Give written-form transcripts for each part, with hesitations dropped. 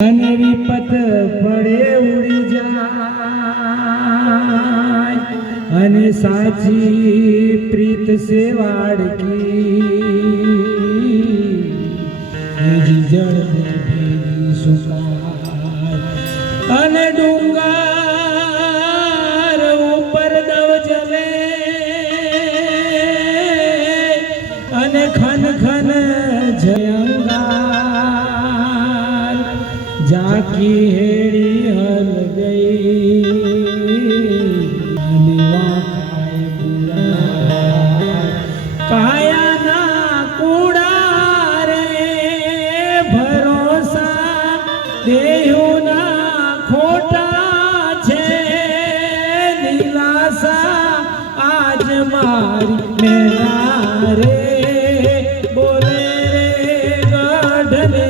અને વિપત પડે ઉડી જાય અને સાચી પ્રીત સે વાડકી જળ ભેગી સુકાય અને ડુંગર ઉપર દવ જલે અને ખન ખન જયંગાર जाकी हेड़ी हल गई काया ना कूड़ा रे भरोसा देहु ना खोटा छे दिलासा आज मारी मेरा रे बोले रे गढ़ने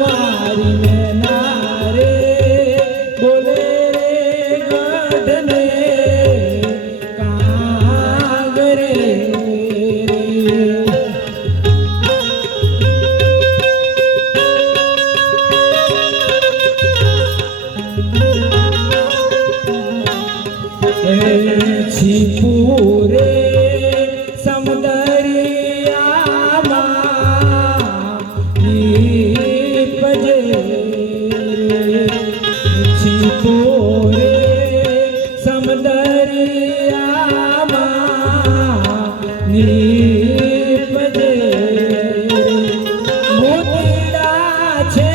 मारी मैना रे बोले रे गढ़ने कागरे छिपूरे समदरिया निपजे छिपूरे समदरिया निपजे मोतीड़ा छे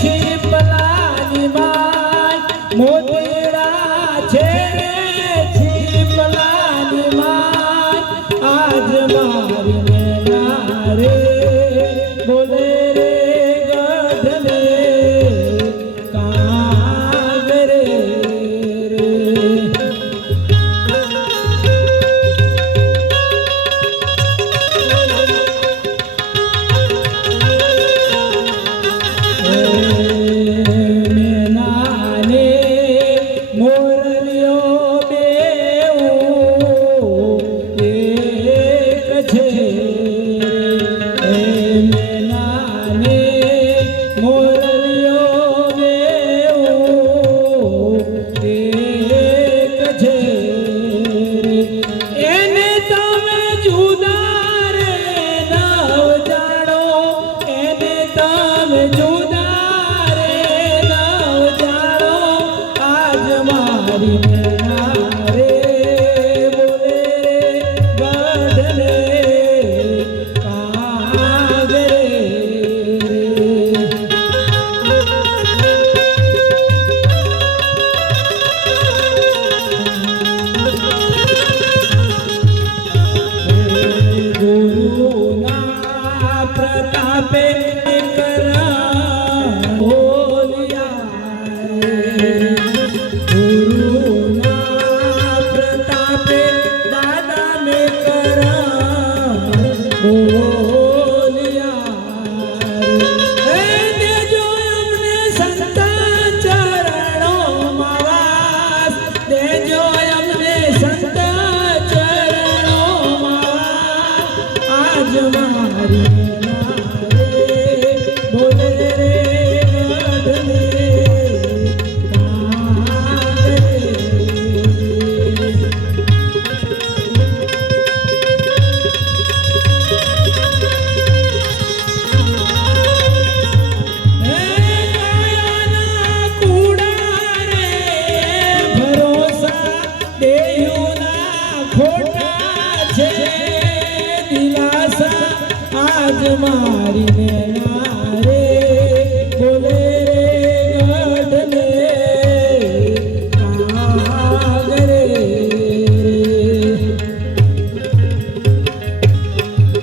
छिपलानी माय मोतीड़ा छे आज मारी मैना रे बोले रे गढ़ने कागरे मैना ने मोरलियो छे મારી મેના રે બોલે ગઢને કાગરે ગુરુના પ્રતાપે આજ મારી મેના